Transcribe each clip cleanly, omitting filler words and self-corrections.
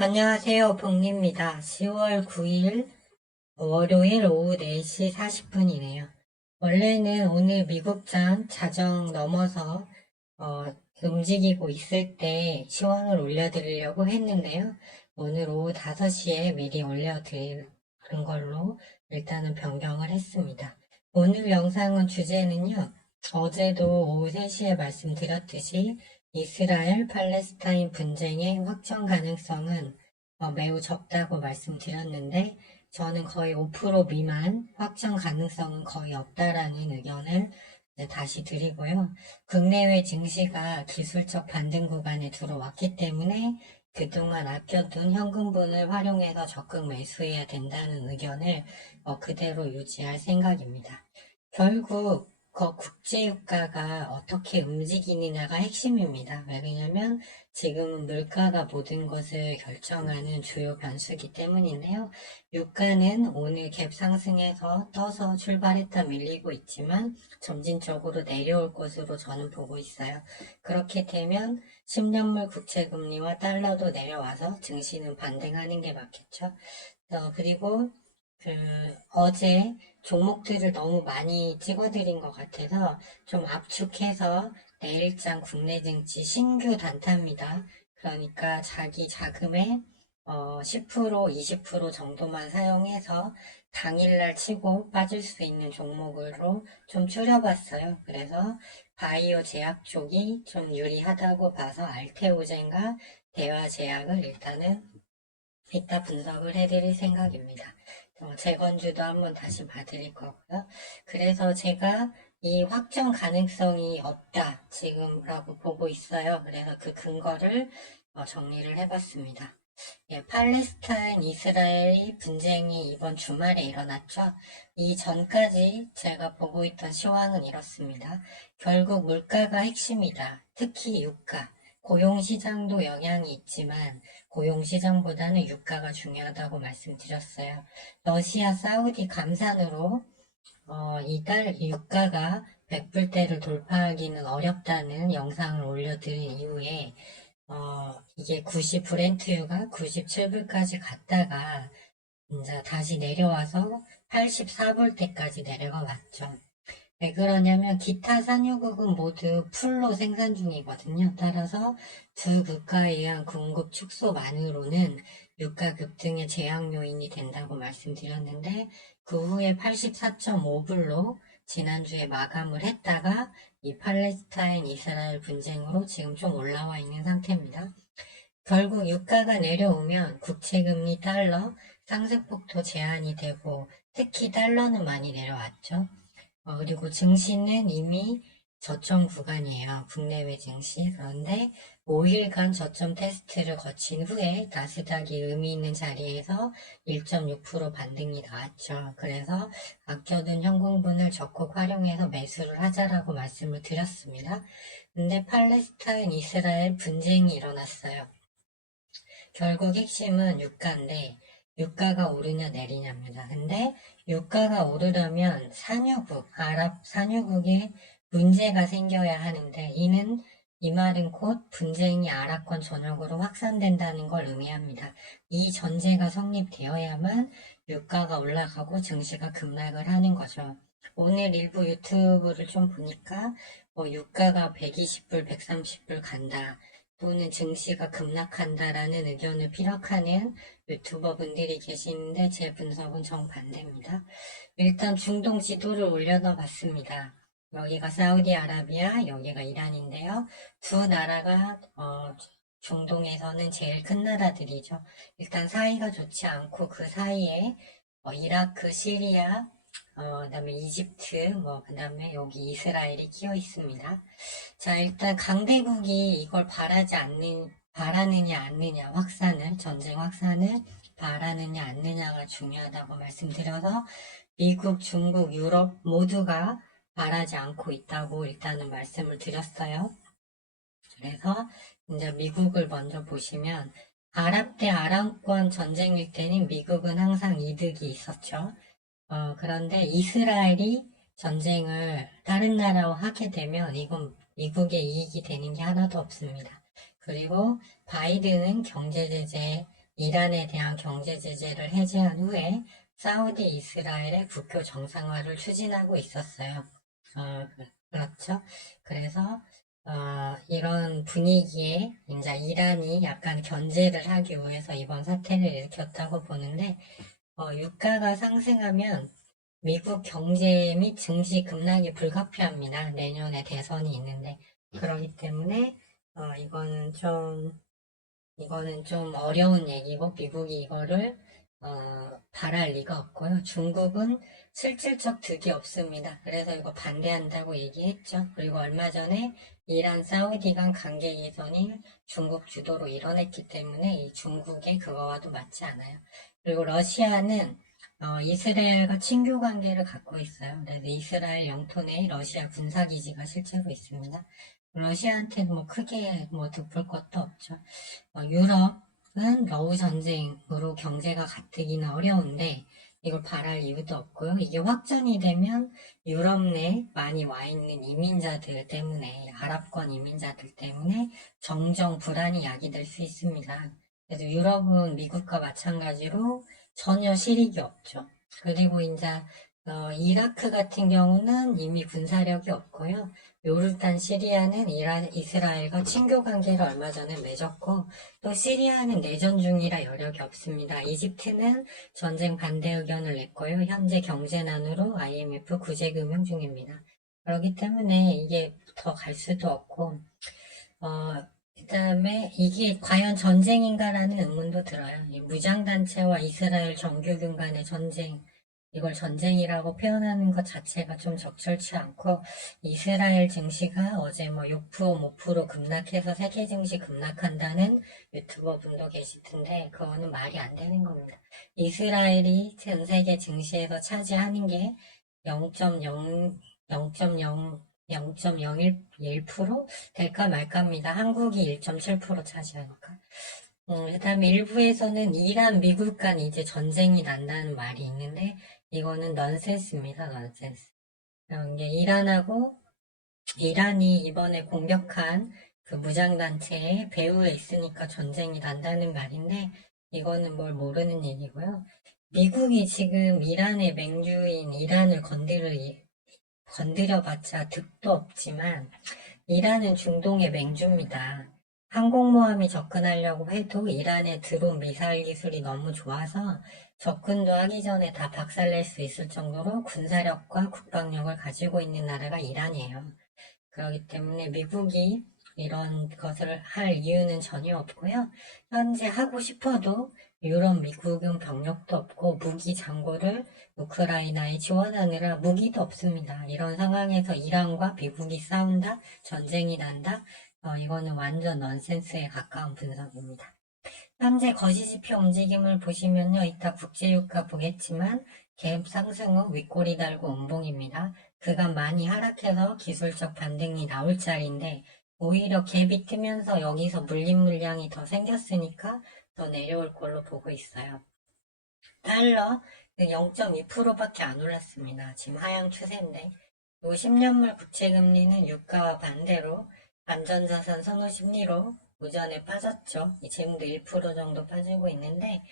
안녕하세요. 복리입니다. 10월 9일 월요일 오후 4시 40분이네요. 원래는 오늘 미국장 자정 넘어서 움직이고 있을 때 시황을 올려드리려고 했는데요. 오늘 오후 5시에 미리 올려드리는 걸로 일단은 변경을 했습니다. 오늘 영상은 주제는요. 어제도 오후 3시에 말씀드렸듯이 이스라엘 팔레스타인 분쟁의 확전 가능성은 매우 적다고 말씀드렸는데 저는 거의 5% 미만 확정 가능성은 거의 없다라는 의견을 다시 드리고요. 국내외 증시가 기술적 반등 구간에 들어왔기 때문에 그동안 아껴둔 현금분을 활용해서 적극 매수해야 된다는 의견을 그대로 유지할 생각입니다. 결국 국제유가가 어떻게 움직이느냐가 핵심입니다. 왜냐하면 지금은 물가가 모든 것을 결정하는 주요 변수이기 때문인데요. 유가는 오늘 갭 상승해서 떠서 출발했다 밀리고 있지만 점진적으로 내려올 것으로 저는 보고 있어요. 그렇게 되면 10년물 국채금리와 달러도 내려와서 증시는 반등하는 게 맞겠죠. 그리고 어제 종목들을 너무 많이 찍어드린 것 같아서 좀 압축해서 내일장 국내 증시 신규 단타입니다. 그러니까 자기 자금의 10% 20% 정도만 사용해서 당일날 치고 빠질 수 있는 종목으로 좀 줄여봤어요. 그래서 바이오 제약 쪽이 좀 유리하다고 봐서 알테오젠과 대화제약을 일단은 이따 분석을 해드릴 생각입니다. 재건주도 한번 다시 봐드릴 거고요. 그래서 제가 이 확정 가능성이 없다 지금라고 보고 있어요. 그래서 그 근거를 정리를 해봤습니다. 예, 팔레스타인 이스라엘 분쟁이 이번 주말에 일어났죠. 이 전까지 제가 보고 있던 시황은 이렇습니다. 결국 물가가 핵심이다. 특히 유가. 고용시장도 영향이 있지만 고용시장보다는 유가가 중요하다고 말씀드렸어요. 러시아, 사우디 감산으로 이달 유가가 100불대를 돌파하기는 어렵다는 영상을 올려드린 이후에 이게 브렌트유가 97불까지 갔다가 이제 다시 내려와서 84불대까지 내려가 왔죠. 왜 그러냐면 기타 산유국은 모두 풀로 생산 중이거든요. 따라서 두 국가에 의한 공급 축소만으로는 유가 급등의 제약 요인이 된다고 말씀드렸는데 그 후에 84.5불로 지난주에 마감을 했다가 이 팔레스타인 이스라엘 분쟁으로 지금 좀 올라와 있는 상태입니다. 결국 유가가 내려오면 국채금리 달러 상승폭도 제한이 되고 특히 달러는 많이 내려왔죠. 그리고 증시는 이미 저점 구간이에요. 국내외 증시. 그런데 5일간 저점 테스트를 거친 후에 나스닥이 의미 있는 자리에서 1.6% 반등이 나왔죠. 그래서 아껴둔 현금분을 적극 활용해서 매수를 하자라고 말씀을 드렸습니다. 근데 팔레스타인 이스라엘 분쟁이 일어났어요. 결국 핵심은 유가인데 유가가 오르냐 내리냐입니다. 근데 유가가 오르려면 아랍 산유국에 문제가 생겨야 하는데 이 말은 곧 분쟁이 아랍권 전역으로 확산된다는 걸 의미합니다. 이 전제가 성립되어야만 유가가 올라가고 증시가 급락을 하는 거죠. 오늘 일부 유튜브를 좀 보니까 유가가 120불, 130불 간다. 또는 증시가 급락한다라는 의견을 피력하는 유튜버 분들이 계시는데 제 분석은 정반대입니다. 일단 중동 지도를 올려놔 봤습니다. 여기가 사우디아라비아, 여기가 이란인데요. 두 나라가 중동에서는 제일 큰 나라들이죠. 일단 사이가 좋지 않고 그 사이에 이라크, 시리아, 그다음에 이집트, 그다음에 여기 이스라엘이 끼어 있습니다. 자, 일단 강대국이 이걸 바라느냐, 않느냐, 전쟁 확산을 바라느냐, 않느냐가 중요하다고 말씀드려서 미국, 중국, 유럽 모두가 바라지 않고 있다고 일단은 말씀을 드렸어요. 그래서 이제 미국을 먼저 보시면 아랍 대 아랍권 전쟁일 때는 미국은 항상 이득이 있었죠. 그런데 이스라엘이 전쟁을 다른 나라와 하게 되면 이건 미국의 이익이 되는 게 하나도 없습니다. 그리고 바이든은 경제 제재 이란에 대한 경제 제재를 해제한 후에 사우디 이스라엘의 국교 정상화를 추진하고 있었어요. 그렇죠. 그래서 이런 분위기에 이제 이란이 약간 견제를 하기 위해서 이번 사태를 일으켰다고 보는데, 유가가 상승하면 미국 경제 및 증시 급락이 불가피합니다. 내년에 대선이 있는데. 그렇기 때문에 이거는 좀 어려운 얘기고, 미국이 이거를 바랄 리가 없고요. 중국은 실질적 득이 없습니다. 그래서 이거 반대한다고 얘기했죠. 그리고 얼마 전에 이란 사우디 간 관계 개선이 중국 주도로 일어났기 때문에 이 중국의 그거와도 맞지 않아요. 그리고 러시아는 이스라엘과 친교 관계를 갖고 있어요. 그래서 이스라엘 영토 내에 러시아 군사기지가 실제로 있습니다. 러시아한테는 뭐 크게 뭐 득볼 것도 없죠. 유럽은 러우 전쟁으로 경제가 가뜩이나 어려운데 이걸 바랄 이유도 없고요. 이게 확전이 되면 유럽 내 많이 와 있는 이민자들 때문에, 아랍권 이민자들 때문에 정정 불안이 야기될 수 있습니다. 그래서 유럽은 미국과 마찬가지로 전혀 실익이 없죠. 그리고 이제 이라크 같은 경우는 이미 군사력이 없고요. 요르단, 시리아는 이스라엘과 친교 관계를 얼마 전에 맺었고, 또 시리아는 내전 중이라 여력이 없습니다. 이집트는 전쟁 반대 의견을 냈고요. 현재 경제난으로 IMF 구제금융 중입니다. 그렇기 때문에 이게 더 갈 수도 없고, 그 다음에 이게 과연 전쟁인가라는 의문도 들어요. 이 무장단체와 이스라엘 정규군 간의 전쟁, 이걸 전쟁이라고 표현하는 것 자체가 좀 적절치 않고, 이스라엘 증시가 어제 뭐 6%, 5% 급락해서 세계 증시 급락한다는 유튜버 분도 계시던데, 그거는 말이 안 되는 겁니다. 이스라엘이 전 세계 증시에서 차지하는 게 0.0, 0.01% 될까 말까입니다. 한국이 1.7% 차지하니까. 그 다음에 일부에서는 이란, 미국 간 이제 전쟁이 난다는 말이 있는데, 이거는 넌센스입니다, 넌센스. 이게 이란이 이번에 공격한 그 무장단체에 배후에 있으니까 전쟁이 난다는 말인데, 이거는 뭘 모르는 얘기고요. 미국이 지금 이란의 맹주인 이란을 건드려봤자 득도 없지만, 이란은 중동의 맹주입니다. 항공모함이 접근하려고 해도 이란의 드론 미사일 기술이 너무 좋아서 접근도 하기 전에 다 박살낼 수 있을 정도로 군사력과 국방력을 가지고 있는 나라가 이란이에요. 그렇기 때문에 미국이 이런 것을 할 이유는 전혀 없고요. 현재 하고 싶어도 유럽, 미국은 병력도 없고 무기 잔고를 우크라이나에 지원하느라 무기도 없습니다. 이런 상황에서 이란과 미국이 싸운다, 전쟁이 난다, 이거는 완전 넌센스에 가까운 분석입니다. 현재 거시지표 움직임을 보시면요. 이따 국제유가 보겠지만 갭 상승 후 윗꼬리 달고 음봉입니다. 그간 많이 하락해서 기술적 반등이 나올 자리인데 오히려 갭이 뜨면서 여기서 물림 물량이 더 생겼으니까 더 내려올 걸로 보고 있어요. 달러 0.2%밖에 안 올랐습니다. 지금 하향 추세인데 요 10년물 국채금리는 유가와 반대로 안전자산 선호 심리로 오전에 빠졌죠. 지금도 1% 정도 빠지고 있는데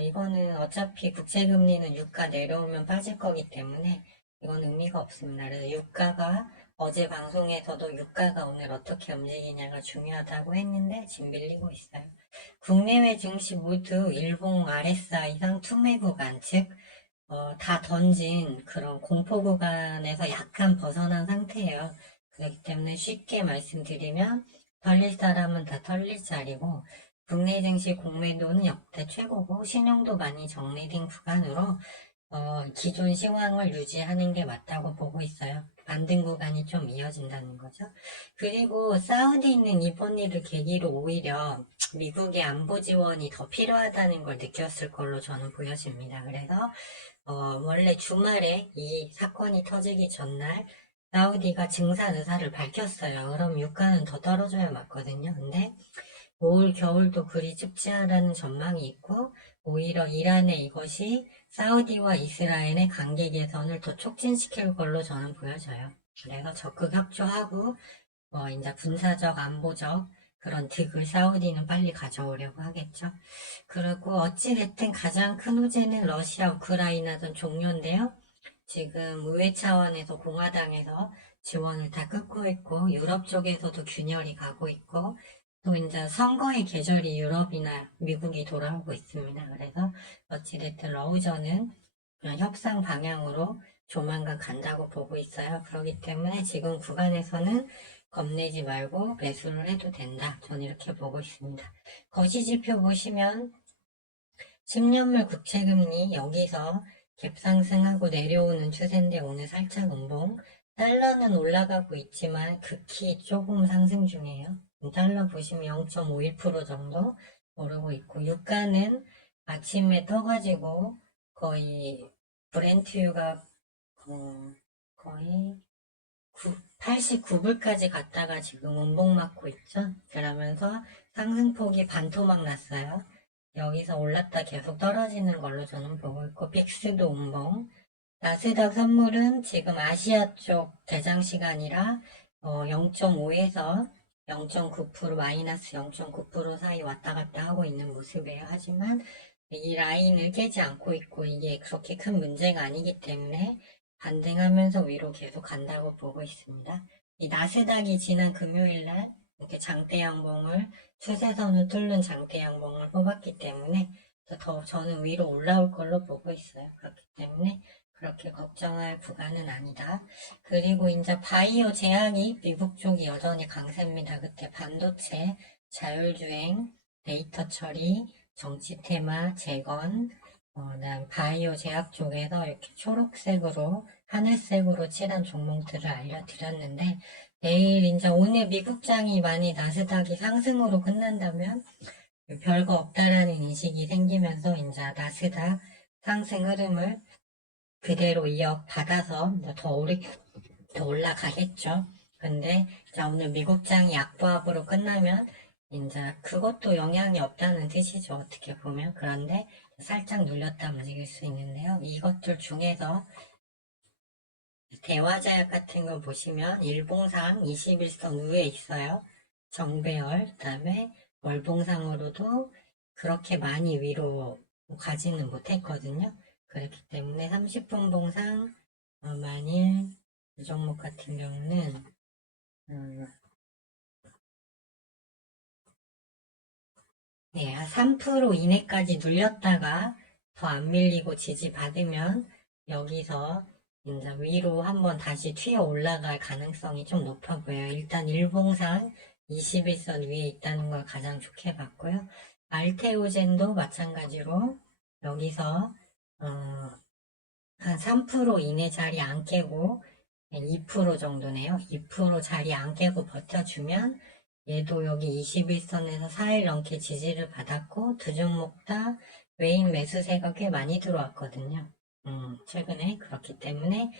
이거는 어차피 국채금리는 유가 내려오면 빠질 거기 때문에 이건 의미가 없습니다. 그래서 유가가 어제 방송에서도 유가가 오늘 어떻게 움직이냐가 중요하다고 했는데 지금 밀리고 있어요. 국내외 증시 모두 일봉 RSI 이상 투매 구간, 즉 다 던진 그런 공포 구간에서 약간 벗어난 상태예요. 그렇기 때문에 쉽게 말씀드리면 털릴 사람은 다 털릴 자리고 국내 증시 공매도는 역대 최고고 신용도 많이 정리된 구간으로 기존 시황을 유지하는 게 맞다고 보고 있어요. 반등 구간이 좀 이어진다는 거죠. 그리고 사우디 있는 이번 일을 계기로 오히려 미국의 안보 지원이 더 필요하다는 걸 느꼈을 걸로 저는 보여집니다. 그래서 원래 주말에 이 사건이 터지기 전날 사우디가 증산 의사를 밝혔어요. 그럼 유가는 더 떨어져야 맞거든요. 근데 올 겨울도 그리 춥지 않다는 전망이 있고 오히려 이란의 이것이 사우디와 이스라엘의 관계 개선을 더 촉진시킬 걸로 저는 보여져요. 그래서 적극 협조하고 이제 군사적, 안보적 그런 득을 사우디는 빨리 가져오려고 하겠죠. 그리고 어찌됐든 가장 큰 호재는 러시아 우크라이나전 종료인데요. 지금 의회 차원에서 공화당에서 지원을 다 끊고 있고 유럽 쪽에서도 균열이 가고 있고 또 이제 선거의 계절이 유럽이나 미국이 돌아오고 있습니다. 그래서 어찌됐든 러우전은 협상 방향으로 조만간 간다고 보고 있어요. 그렇기 때문에 지금 구간에서는 겁내지 말고 매수를 해도 된다. 저는 이렇게 보고 있습니다. 거시지표 보시면 10년물 국채금리 여기서 갭상승하고 내려오는 추세인데 오늘 살짝 운봉. 달러는 올라가고 있지만 극히 조금 상승 중이에요. 달러 보시면 0.51% 정도 오르고 있고 유가는 아침에 떠가지고 거의 브렌트유가 거의 89불까지 갔다가 지금 운봉 맞고 있죠. 그러면서 상승폭이 반토막 났어요. 여기서 올랐다 계속 떨어지는 걸로 저는 보고 있고 빅스도 운봉. 나스닥 선물은 지금 아시아 쪽 대장 시간이라 0.5에서 0.9% 마이너스 0.9% 사이 왔다 갔다 하고 있는 모습이에요. 하지만 이 라인을 깨지 않고 있고 이게 그렇게 큰 문제가 아니기 때문에 반등하면서 위로 계속 간다고 보고 있습니다. 이 나스닥이 지난 금요일날 이렇게 장대 양봉을 추세선을 뚫는 장대 양봉을 뽑았기 때문에 더 저는 위로 올라올 걸로 보고 있어요. 그렇기 때문에 그렇게 걱정할 구간은 아니다. 그리고 이제 바이오 제약이 미국 쪽이 여전히 강세입니다. 그때 반도체, 자율주행, 데이터 처리, 정치 테마, 재건, 그다음 바이오 제약 쪽에서 이렇게 초록색으로 하늘색으로 칠한 종목들을 알려드렸는데 내일 이제 오늘 미국장이 많이 나스닥이 상승으로 끝난다면 별거 없다라는 인식이 생기면서 이제 나스닥 상승 흐름을 그대로 이어받아서 더 올라가겠죠. 근데 이제 오늘 미국장이 약보합으로 끝나면 이제 그것도 영향이 없다는 뜻이죠. 어떻게 보면. 그런데 살짝 눌렸다 움직일 수 있는데요. 이것들 중에서 대화자약 같은 거 보시면 일봉상 21선 위에 있어요. 정배열, 그 다음에 월봉상으로도 그렇게 많이 위로 가지는 못했거든요. 그렇기 때문에 30분 봉상 만일 이 종목 같은 경우는 네, 3% 이내까지 눌렸다가 더 안 밀리고 지지받으면 여기서 이제 위로 한번 다시 튀어 올라갈 가능성이 좀 높아 보여요. 일단 일봉상 21선 위에 있다는 걸 가장 좋게 봤고요. 알테오젠도 마찬가지로 여기서 한 3% 이내 자리 안 깨고 2% 정도네요. 2% 자리 안 깨고 버텨주면 얘도 여기 21선에서 4일 넘게 지지를 받았고 두 종목 다 외인 매수세가 꽤 많이 들어왔거든요. 최근에 그렇기 때문에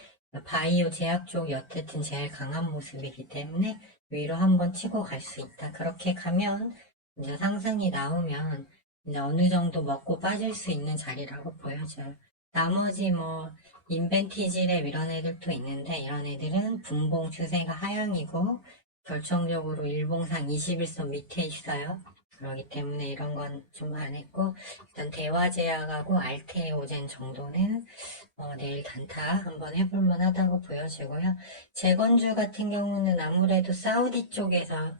바이오 제약 쪽이 어쨌든 제일 강한 모습이기 때문에 위로 한번 치고 갈 수 있다. 그렇게 가면 이제 상승이 나오면 이제 어느 정도 먹고 빠질 수 있는 자리라고 보여져요. 나머지 뭐 인벤티지랩 이런 애들도 있는데 이런 애들은 분봉 추세가 하향이고 결정적으로 일봉상 21선 밑에 있어요. 그렇기 때문에 이런 건 좀 안 했고 일단 대화제약하고 알테오젠 정도는 내일 단타 한번 해볼만 하다고 보여지고요. 재건주 같은 경우는 아무래도 사우디 쪽에서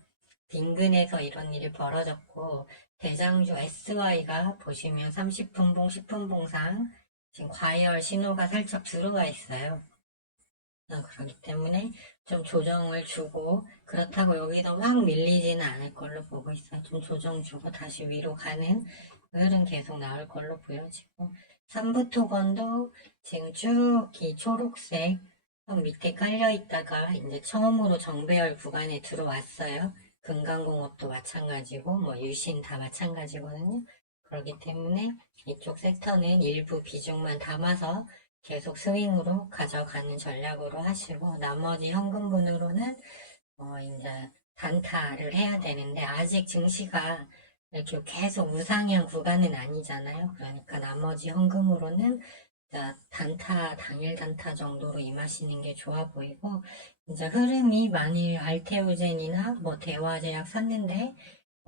인근에서 이런 일이 벌어졌고 대장주 SY가 보시면 30분 봉, 10분 봉상 지금 과열 신호가 살짝 들어가 있어요. 그렇기 때문에 좀 조정을 주고 그렇다고 여기서 확 밀리지는 않을 걸로 보고 있어요. 좀 조정 주고 다시 위로 가는 흐름 계속 나올 걸로 보여지고 3부 토건도 지금 쭉 이 초록색 밑에 깔려 있다가 이제 처음으로 정배열 구간에 들어왔어요. 금강공업도 마찬가지고 뭐 유신 다 마찬가지거든요. 그렇기 때문에 이쪽 섹터는 일부 비중만 담아서 계속 스윙으로 가져가는 전략으로 하시고 나머지 현금분으로는 이제 단타를 해야 되는데 아직 증시가 이렇게 계속 우상향 구간은 아니잖아요. 그러니까 나머지 현금으로는 단타 당일 단타 정도로 임하시는 게 좋아 보이고 이제 흐름이 만일 알테오젠이나 뭐 대화제약 샀는데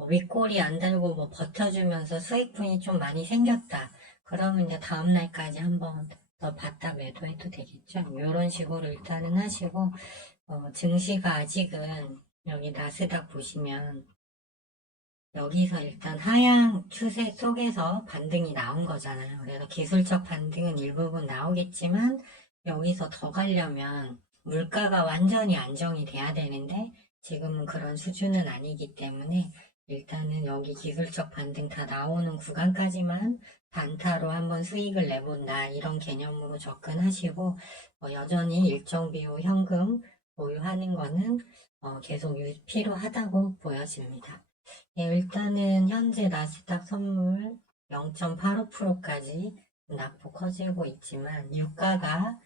윗꼬리 안 달고 뭐 버텨주면서 수익분이 좀 많이 생겼다. 그러면 이제 다음 날까지 한번 더 봤다 매도해도 되겠죠. 이런 식으로 일단은 하시고 증시가 아직은 여기 나스닥 보시면 여기서 일단 하향 추세 속에서 반등이 나온 거잖아요. 그래서 기술적 반등은 일부분 나오겠지만 여기서 더 가려면 물가가 완전히 안정이 돼야 되는데 지금은 그런 수준은 아니기 때문에 일단은 여기 기술적 반등 다 나오는 구간까지만 단타로 한번 수익을 내본다 이런 개념으로 접근하시고 여전히 일정 비율 현금 보유하는 거는 계속 필요하다고 보여집니다. 네, 일단은 현재 나스닥 선물 0.85%까지 낙폭 커지고 있지만 유가가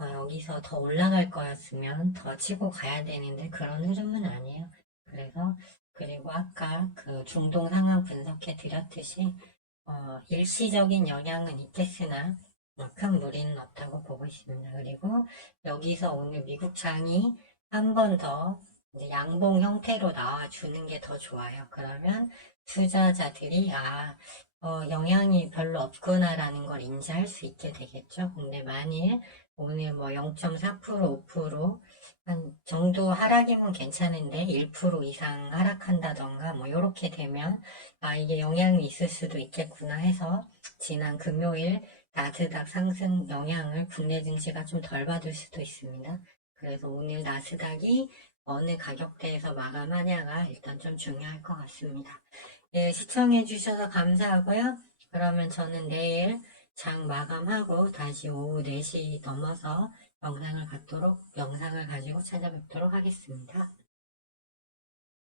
여기서 더 올라갈 거였으면 더 치고 가야 되는데 그런 흐름은 아니에요. 그래서 그리고 아까 그 중동 상황 분석해 드렸듯이 일시적인 영향은 있겠으나 큰 무리는 없다고 보고 있습니다. 그리고 여기서 오늘 미국 장이 한 번 더 양봉 형태로 나와주는 게 더 좋아요. 그러면 투자자들이 영향이 별로 없구나라는 걸 인지할 수 있게 되겠죠. 근데 만일 오늘 뭐 0.4%, 5%한 정도 하락이면 괜찮은데 1% 이상 하락한다던가 뭐 이렇게 되면 이게 영향이 있을 수도 있겠구나 해서 지난 금요일 나스닥 상승 영향을 국내 증시가 좀 덜 받을 수도 있습니다. 그래서 오늘 나스닥이 어느 가격대에서 마감하냐가 일단 좀 중요할 것 같습니다. 네, 시청해주셔서 감사하고요. 그러면 저는 내일 장 마감하고 다시 오후 4시 넘어서 영상을 가지고 찾아뵙도록 하겠습니다.